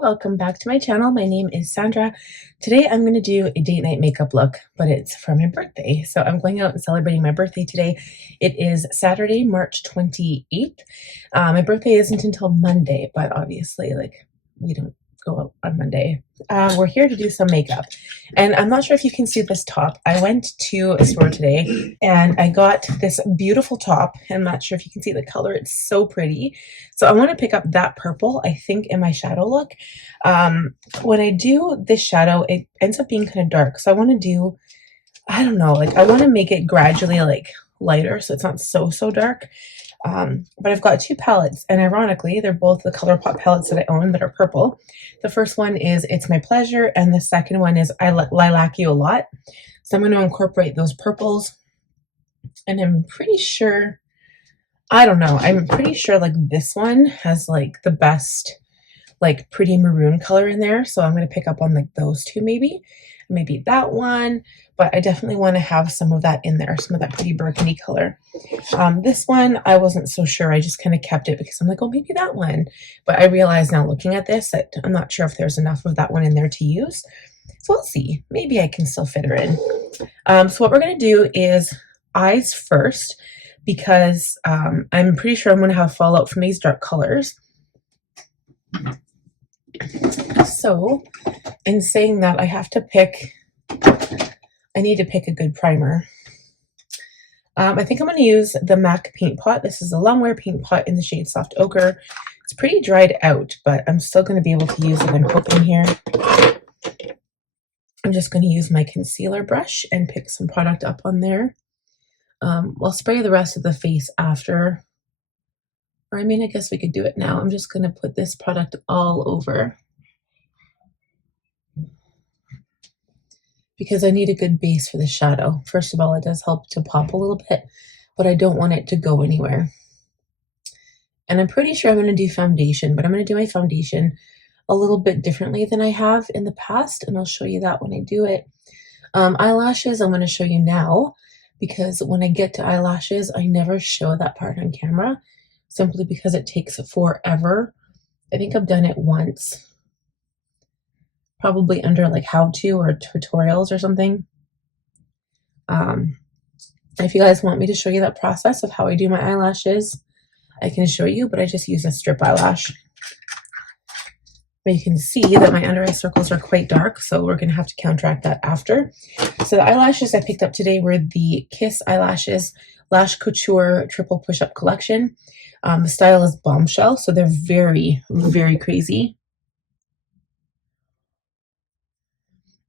welcome back to my channel. My name is Sandra. Today I'm going to do a date night makeup look, but it's for my birthday. So I'm going out and celebrating my birthday today. It is Saturday, March 28th. My birthday isn't until Monday, but obviously we don't go out on Monday. We're here to do some makeup, and I'm not sure if you can see this top. I went to a store today and I got this beautiful top. I'm not sure if you can see the color. It's so pretty. So I want to pick up that purple, I think, in my shadow look. When I do this shadow, it ends up being kind of dark. So I want to do, I don't know, I want to make it gradually lighter so it's not so dark. But I've got two palettes, and ironically, they're both the Colorpop palettes that I own that are purple. The first one is It's My Pleasure, and the second one is I Lilac You a Lot. So I'm going to incorporate those purples, and I'm pretty sure, I don't know, I'm pretty sure this one has the best pretty maroon color in there. So I'm going to pick up on those two, maybe that one, but I definitely want to have some of that in there, some of that pretty burgundy color. This one, I wasn't so sure. I just kind of kept it because I'm like, oh, maybe that one. But I realize now looking at this that I'm not sure if there's enough of that one in there to use. So we'll see. Maybe I can still fit her in. So what we're going to do is eyes first, because I'm pretty sure I'm going to have fallout from these dark colors. So in saying that, I need to pick a good primer. I think I'm going to use the MAC paint pot. This is a Longwear paint pot in the shade Soft Ochre. It's pretty dried out, but I'm still going to be able to use it, I'm hoping here. I'm just going to use my concealer brush and pick some product up on there. I'll spray the rest of the face after. Or I mean, I guess we could do it now. I'm just going to put this product all over, because I need a good base for the shadow. First of all, it does help to pop a little bit, but I don't want it to go anywhere. And I'm pretty sure I'm going to do foundation, but I'm going to do my foundation a little bit differently than I have in the past, and I'll show you that when I do it. Eyelashes, I'm going to show you now, because when I get to eyelashes, I never show that part on camera, simply because it takes forever. I think I've done it once, probably under how to or tutorials or something. If you guys want me to show you that process of how I do my eyelashes, I can show you, but I just use a strip eyelash. But you can see that my under eye circles are quite dark, so we're going to have to counteract that after. So the eyelashes I picked up today were the Kiss Eyelashes Lash Couture Triple Push-Up Collection. The style is Bombshell, so they're very, very crazy.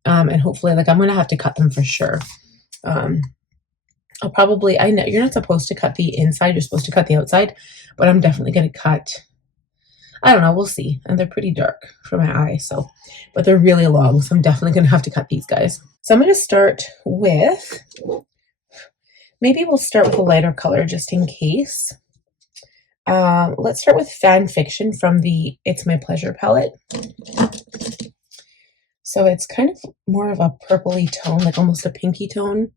And hopefully, I'm going to have to cut them for sure. I'll probably, I know you're not supposed to cut the inside, you're supposed to cut the outside, but I'm definitely going to cut, I don't know, we'll see. And they're pretty dark for my eye, so, but they're really long, so I'm definitely going to have to cut these guys. So I'm going to start with, maybe we'll start with a lighter color just in case. Let's start with Fan Fiction from the It's My Pleasure palette. So it's kind of more of a purpley tone, almost a pinky tone.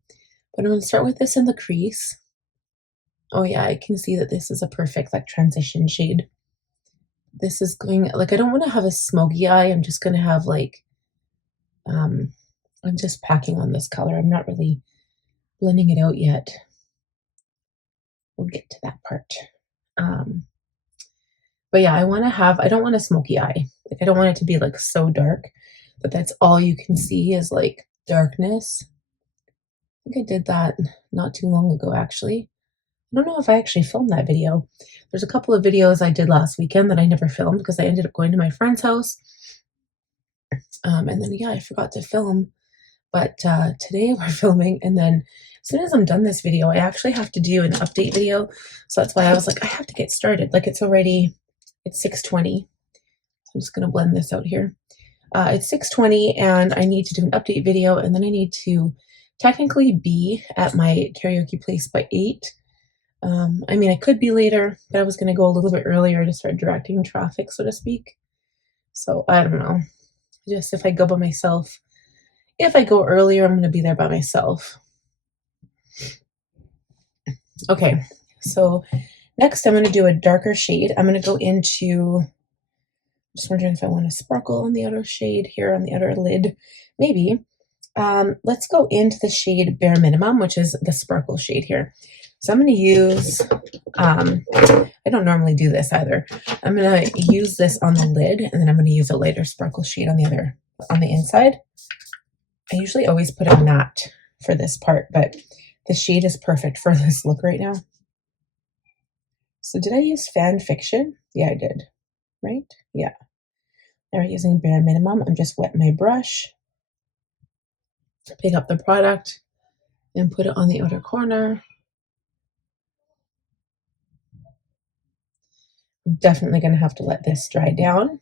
But I'm going to start with this in the crease. Oh yeah, I can see that this is a perfect transition shade. This is going, I don't want to have a smoky eye. I'm just going to have I'm just packing on this color. I'm not really blending it out yet. We'll get to that part. But yeah, I don't want a smoky eye. I don't want it to be so dark that that's all you can see is darkness. I think I did that not too long ago, actually. I don't know if I actually filmed that video. There's a couple of videos I did last weekend that I never filmed because I ended up going to my friend's house. And then, yeah, I forgot to film. But today we're filming, and then as soon as I'm done this video, I actually have to do an update video. So that's why I was I have to get started. It's 6:20. I'm just going to blend this out here. It's 6:20, and I need to do an update video, and then I need to technically be at my karaoke place by 8. I mean, I could be later, but I was going to go a little bit earlier to start directing traffic, so to speak. So I don't know. Just if I go by myself, if I go earlier, I'm going to be there by myself. Okay, so next I'm going to do a darker shade. I'm going to go into Just wondering if I want to sparkle on the outer shade here on the outer lid. Maybe. Let's go into the shade Bare Minimum, which is the sparkle shade here. So I'm going to use, I don't normally do this either. I'm going to use this on the lid, and then I'm going to use a lighter sparkle shade on the inside. I usually always put a matte for this part, but the shade is perfect for this look right now. So did I use Fan Fiction? Yeah, I did. Right? Yeah. Now we're using Bare Minimum. I'm just wetting my brush, pick up the product, and put it on the outer corner. I'm definitely going to have to let this dry down.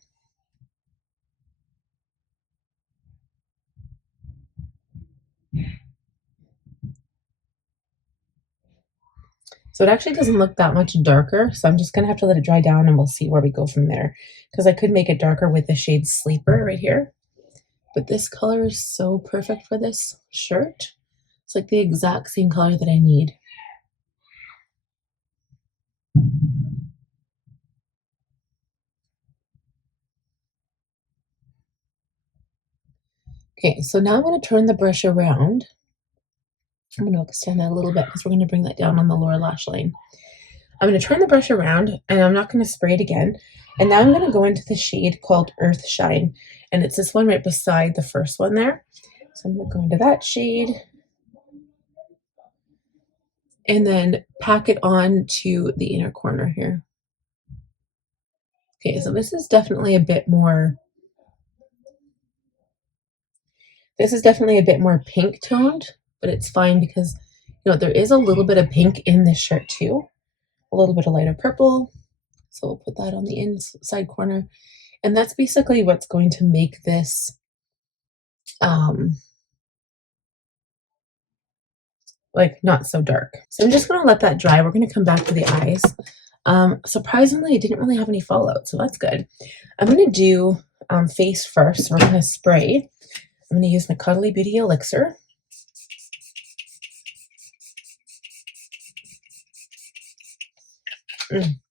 So it actually doesn't look that much darker, so I'm just going to have to let it dry down and we'll see where we go from there. Because I could make it darker with the shade Sleeper right here. But this color is so perfect for this shirt. It's like the exact same color that I need. Okay, so now I'm going to turn the brush around. I'm going to extend that a little bit because we're going to bring that down on the lower lash line. I'm going to turn the brush around and I'm not going to spray it again. And now I'm going to go into the shade called Earth Shine. And it's this one right beside the first one there. So I'm going to go into that shade. And then pack it on to the inner corner here. Okay, so this is definitely a bit more pink toned, but it's fine because, you know, there is a little bit of pink in this shirt too. A little bit of lighter purple. So we'll put that on the inside corner. And that's basically what's going to make this like not so dark. So I'm just going to let that dry. We're going to come back to the eyes. Surprisingly, I didn't really have any fallout, so that's good. I'm going to do face first. So we're going to spray. I'm going to use my Caudalie Beauty Elixir.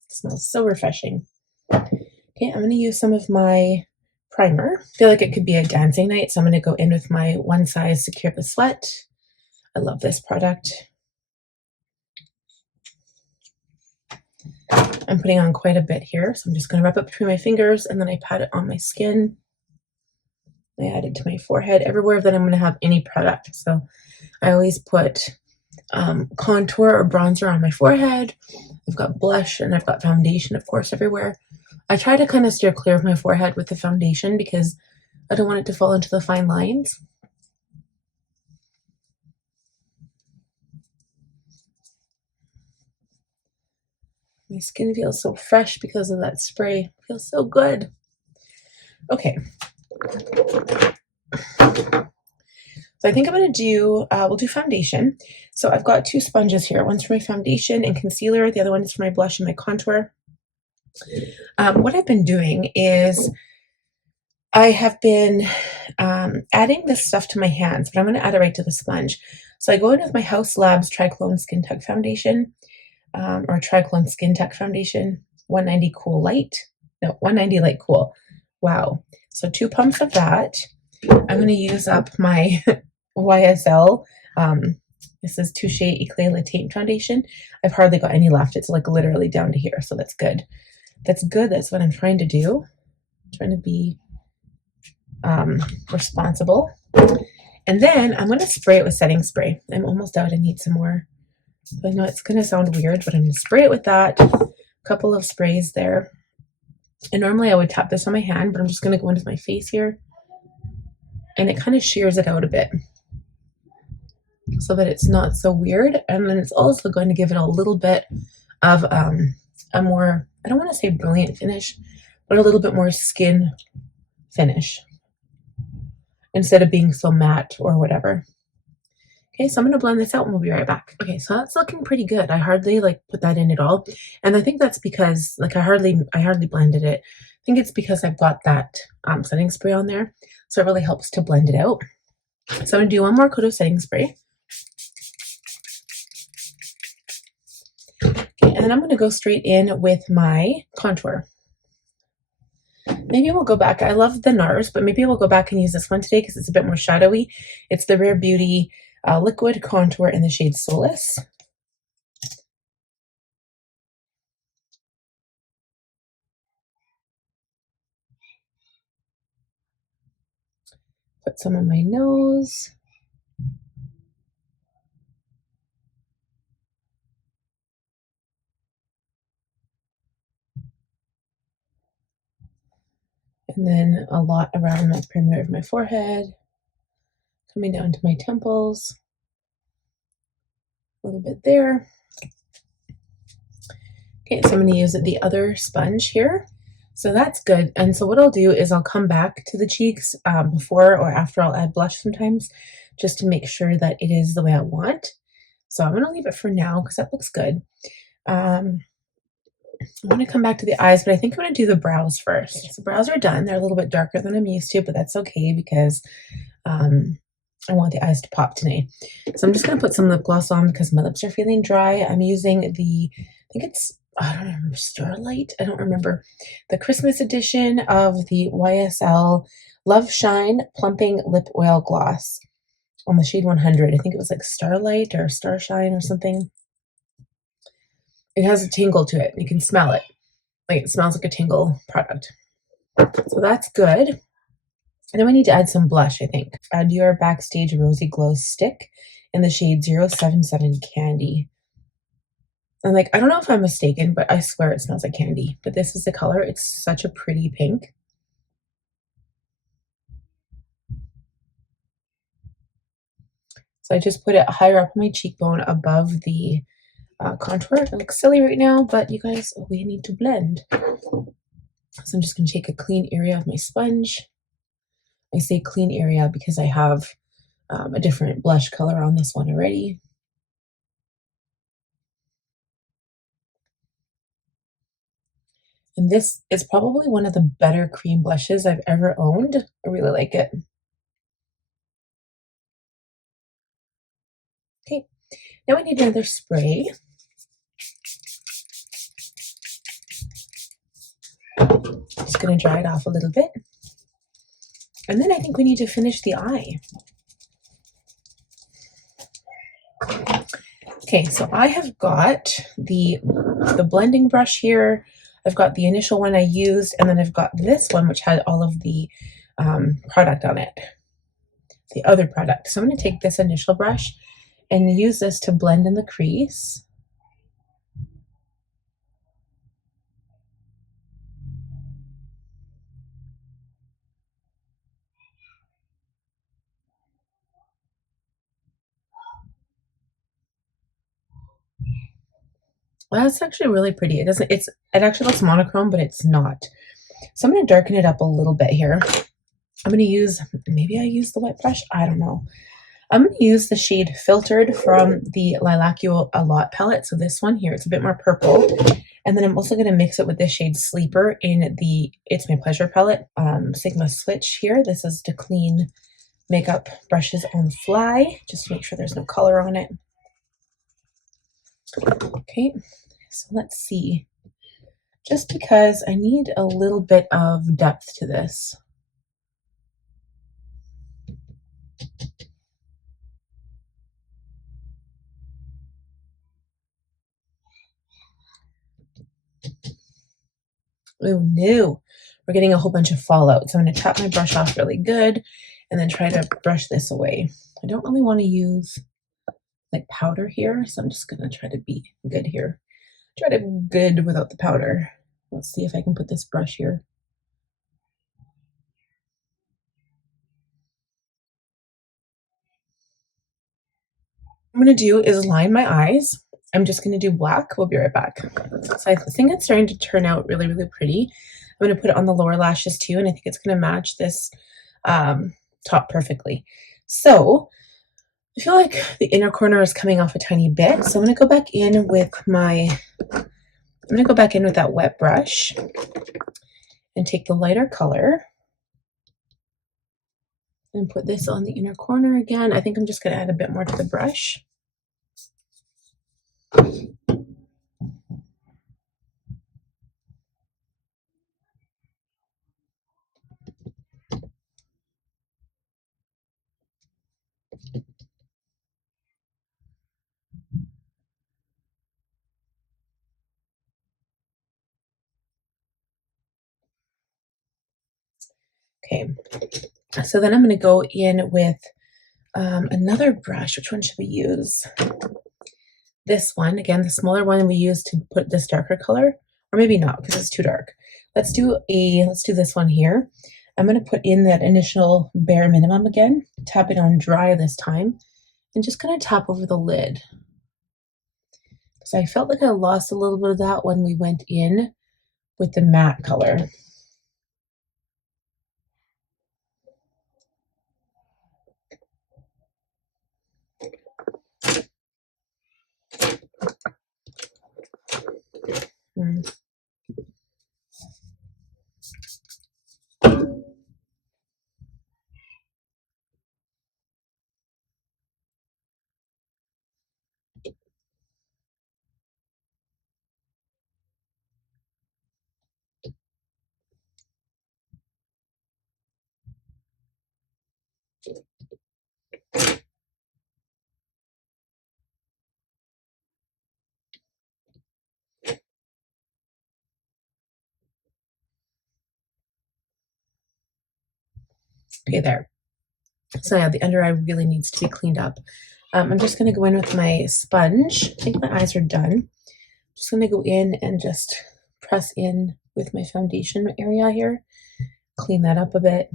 Smells so refreshing. Okay, I'm going to use some of my primer. I feel like it could be a dancing night, so I'm going to go in with my One Size Secure the Sweat. I love this product. I'm putting on quite a bit here, so I'm just going to rub it between my fingers and then I pat it on my skin. I add it to my forehead, everywhere that I'm going to have any product. So I always put contour or bronzer on my forehead. I've got blush and I've got foundation, of course, everywhere. I try to kind of steer clear of my forehead with the foundation because I don't want it to fall into the fine lines. My skin feels so fresh because of that spray. It feels so good. Okay. So I think I'm going to do, we'll do foundation. So I've got two sponges here. One's for my foundation and concealer. The other one is for my blush and my contour. What I've been doing is I have been adding this stuff to my hands, but I'm going to add it right to the sponge. So I go in with my Haus Labs Triclone Skintech Foundation, or Triclone Skintech Foundation, 190 Cool Light. No, 190 Light Cool. Wow. So 2 pumps of that. I'm going to use up my YSL. This is Touche Eclait Teinte Foundation. I've hardly got any left. It's like literally down to here, so that's good. That's good. That's what I'm trying to do. I'm trying to be responsible. And then I'm going to spray it with setting spray. I'm almost out. I need some more. So I know it's going to sound weird, but I'm going to spray it with that. A couple of sprays there. And normally I would tap this on my hand, but I'm just going to go into my face here. And it kind of shears it out a bit so that it's not so weird. And then it's also going to give it a little bit of a more, I don't want to say brilliant finish, but a little bit more skin finish instead of being so matte or whatever. Okay, so I'm going to blend this out and we'll be right back. Okay, so that's looking pretty good. I hardly like put that in at all. And I think that's because like I hardly blended it. I think it's because I've got that setting spray on there. So it really helps to blend it out. So I'm going to do one more coat of setting spray. Okay, and then I'm going to go straight in with my contour. maybe we'll go back. I love the NARS, but maybe we'll go back and use this one today because it's a bit more shadowy. It's the Rare Beauty Liquid Contour in the shade Solace. Put some on my nose. And then a lot around the perimeter of my forehead, coming down to my temples, a little bit there. Okay, so I'm going to use the other sponge here. So that's good. And so what I'll do is I'll come back to the cheeks before or after I'll add blush sometimes, just to make sure that it is the way I want. So I'm going to leave it for now because that looks good. I want to come back to the eyes, but I think I'm going to do the brows first. So brows are done. They're a little bit darker than I'm used to, but that's okay because I want the eyes to pop today. So I'm just going to put some lip gloss on because my lips are feeling dry. I'm using the, I think it's, I don't remember, Starlight? I don't remember. The Christmas edition of the YSL Loveshine Plumping Lip Oil Gloss on the shade 100. I think it was like Starlight or Starshine or something. It has a tingle to it. You can smell it. Like it smells like a tingle product. So that's good. And then we need to add some blush, I think. Add your Backstage Rosy Glow Stick in the shade 077 Candy. And like, I don't know if I'm mistaken, but I swear it smells like candy. But this is the color. It's such a pretty pink. So I just put it higher up my cheekbone above the contour. It looks silly right now, but you guys, we need to blend. So I'm just going to take a clean area of my sponge. I say clean area because I have a different blush color on this one already. And this is probably one of the better cream blushes I've ever owned. I really like it. Okay, now we need another spray. Just going to dry it off a little bit. And then I think we need to finish the eye. Okay, so I have got the blending brush here. I've got the initial one I used, and then I've got this one which had all of the product on it, the other product. So I'm going to take this initial brush and use this to blend in the crease. Well, that's actually really pretty. It actually looks monochrome, but it's not. So I'm going to darken it up a little bit here. I'm going to use, maybe I use the wet brush, I don't know. I'm going to use the shade Filtered from the Lilac A Lot palette. So this one here, it's a bit more purple. And then I'm also going to mix it with this shade Sleeper in the It's My Pleasure palette. Sigma Switch here. This is to clean makeup brushes on the fly, just to make sure there's no color on it. Okay, so let's see. Just because I need a little bit of depth to this. Oh no, we're getting a whole bunch of fallout. So I'm going to tap my brush off really good and then try to brush this away. I don't really want to use like powder here, so I'm just going to try to be good here. Try to be good without the powder. Let's see if I can put this brush here. What I'm going to do is line my eyes. I'm just going to do black. We'll be right back. So I think it's starting to turn out really, really pretty. I'm going to put it on the lower lashes too, and I think it's going to match this top perfectly. So I feel like the inner corner is coming off a tiny bit. So I'm going to go back in with that wet brush and take the lighter color and put this on the inner corner again. I think I'm just going to add a bit more to the brush. Okay, so then I'm going to go in with another brush. Which one should we use? This one, again, the smaller one we use to put this darker color, or maybe not because it's too dark. Let's do this one here. I'm going to put in that initial bare minimum again, tap it on dry this time, and just kind of tap over the lid. Because I felt like I lost a little bit of that when we went in with the matte color. Okay, there. So yeah, the under eye really needs to be cleaned up. I'm just going to go in with my sponge. I think my eyes are done. I'm just going to go in and just press in with my foundation area here. Clean that up a bit.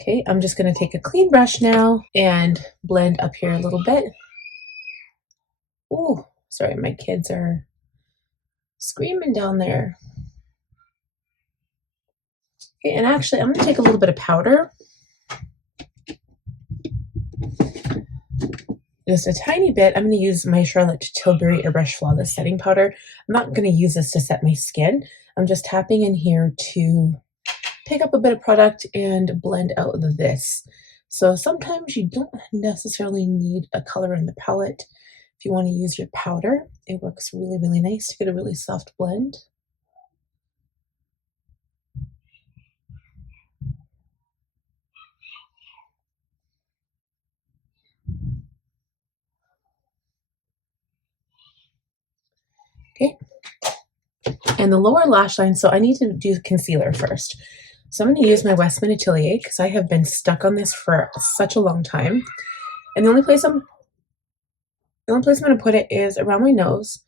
Okay, I'm just going to take a clean brush now and blend up here a little bit. Ooh, sorry, my kids are screaming down there. Okay, and actually, I'm going to take a little bit of powder. Just a tiny bit. I'm going to use my Charlotte Tilbury Airbrush Flawless Setting Powder. I'm not going to use this to set my skin. I'm just tapping in here to pick up a bit of product and blend out this. So sometimes you don't necessarily need a color in the palette. If you want to use your powder, it works really, really nice to get a really soft blend. Okay. And the lower lash line, so I need to do concealer first. So I'm going to use my Westman Atelier because I have been stuck on this for such a long time. And the only place I'm going to put it is around my nose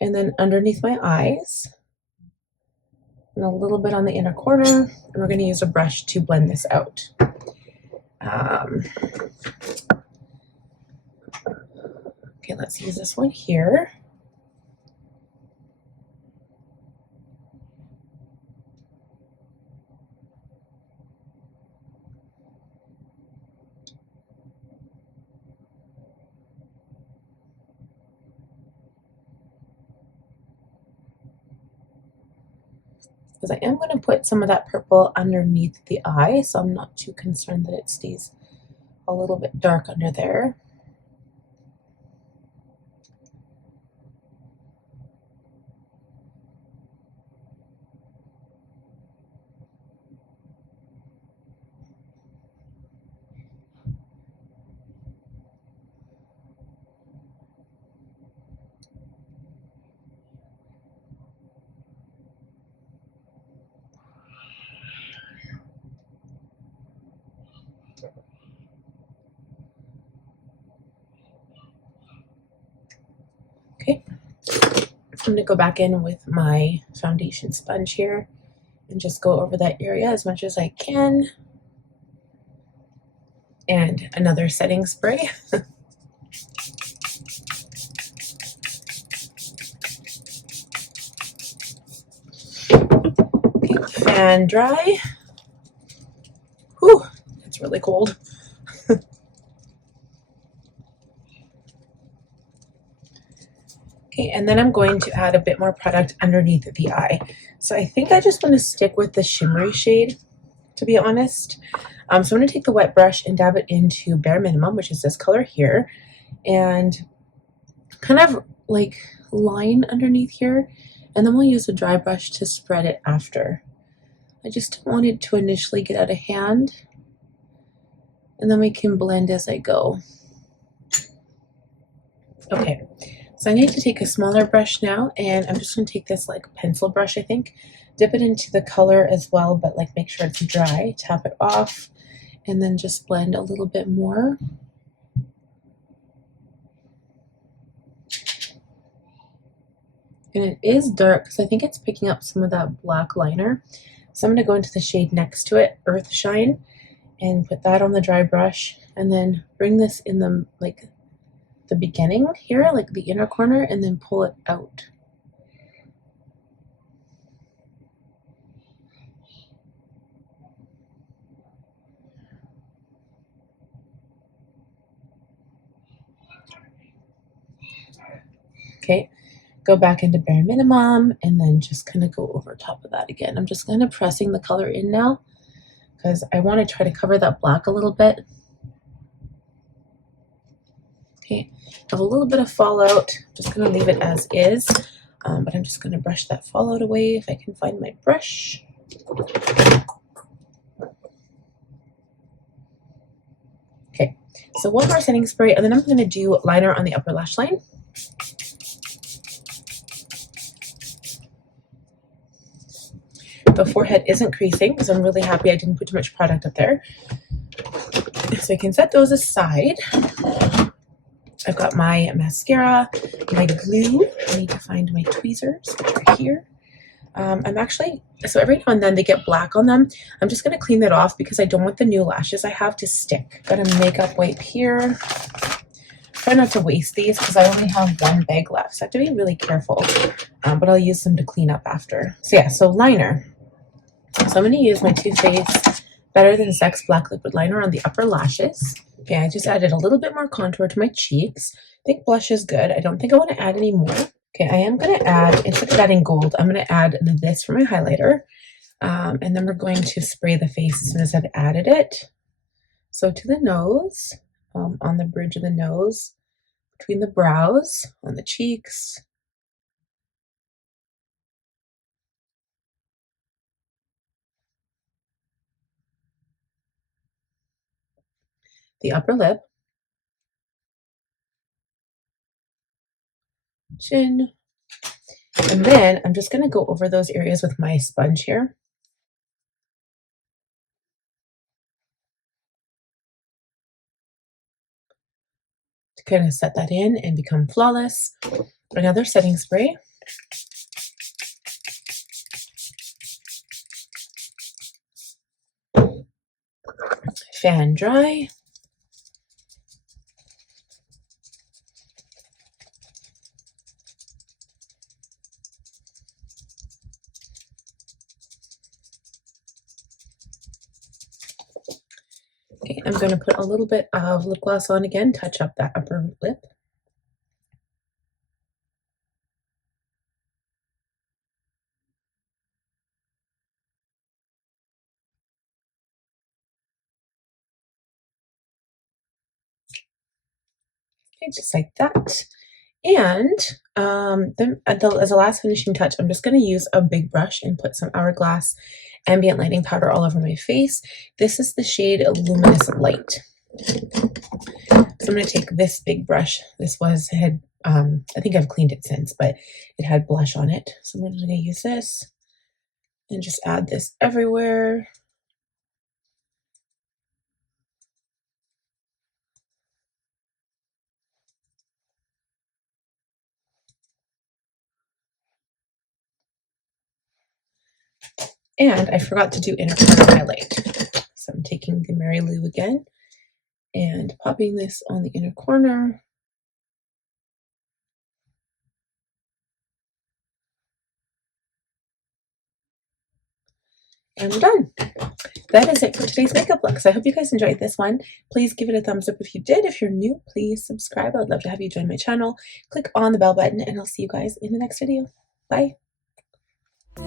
and then underneath my eyes and a little bit on the inner corner. And we're going to use a brush to blend this out. Okay, let's use this one here. Because I am going to put some of that purple underneath the eye, so I'm not too concerned that it stays a little bit dark under there. Okay, I'm going to go back in with my foundation sponge here and just go over that area as much as I can. And another setting spray. Okay, fan dry. Whew, it's really cold. Okay, and then I'm going to add a bit more product underneath the eye. So I think I just want to stick with the shimmery shade, to be honest. So I'm going to take the wet brush and dab it into bare minimum, which is this color here, and kind of like line underneath here, and then we'll use a dry brush to spread it after. I just don't want it to initially get out of hand, and then we can blend as I go. Okay, So I need to take a smaller brush now, and I'm just going to take this like pencil brush, I think, dip it into the color as well, but like make sure it's dry, tap it off, and then just blend a little bit more. And it is dark because I think it's picking up some of that black liner. So I'm going to go into the shade next to it, Earth Shine, and put that on the dry brush, and then bring this in the like the beginning here, like the inner corner, and then pull it out. Okay, go back into bare minimum, and then just kind of go over top of that again. I'm just kind of pressing the color in now because I want to try to cover that black a little bit. Okay, have a little bit of fallout. Just going to leave it as is, but I'm just going to brush that fallout away if I can find my brush. Okay, so one more setting spray, and then I'm going to do liner on the upper lash line. The forehead isn't creasing because I'm really happy I didn't put too much product up there. So I can set those aside. I've got my mascara, my glue. I need to find my tweezers, which are here. I'm actually, so every now and then they get black on them. I'm just going to clean that off because I don't want the new lashes I have to stick. Got a makeup wipe here. Try not to waste these because I only have one bag left, so I have to be really careful. But I'll use them to clean up after. So yeah, so liner. So I'm going to use my Too Faced Better Than Sex Black Liquid Liner on the upper lashes. Okay, I just added a little bit more contour to my cheeks. I think blush is good. I don't think I want to add any more. Okay, I am going to add, instead of adding gold, I'm going to add this for my highlighter. And then we're going to spray the face as soon as I've added it. So to the nose, on the bridge of the nose, between the brows, on the cheeks. The upper lip, chin, and then I'm just going to go over those areas with my sponge here. To kind of set that in and become flawless. Another setting spray. Fan dry. Okay, I'm going to put a little bit of lip gloss on again, touch up that upper lip. Okay, just like that. And then as a last finishing touch, I'm just going to use a big brush and put some Hourglass ambient lighting powder all over my face. This is the shade Luminous Light. So I'm going to take this big brush. This had I think I've cleaned it since, but it had blush on it. So I'm just going to use this and just add this everywhere. And I forgot to do inner corner highlight. So I'm taking the Mary Lou again and popping this on the inner corner. And we're done. That is it for today's makeup looks. I hope you guys enjoyed this one. Please give it a thumbs up if you did. If you're new, please subscribe. I would love to have you join my channel. Click on the bell button, and I'll see you guys in the next video. Bye. You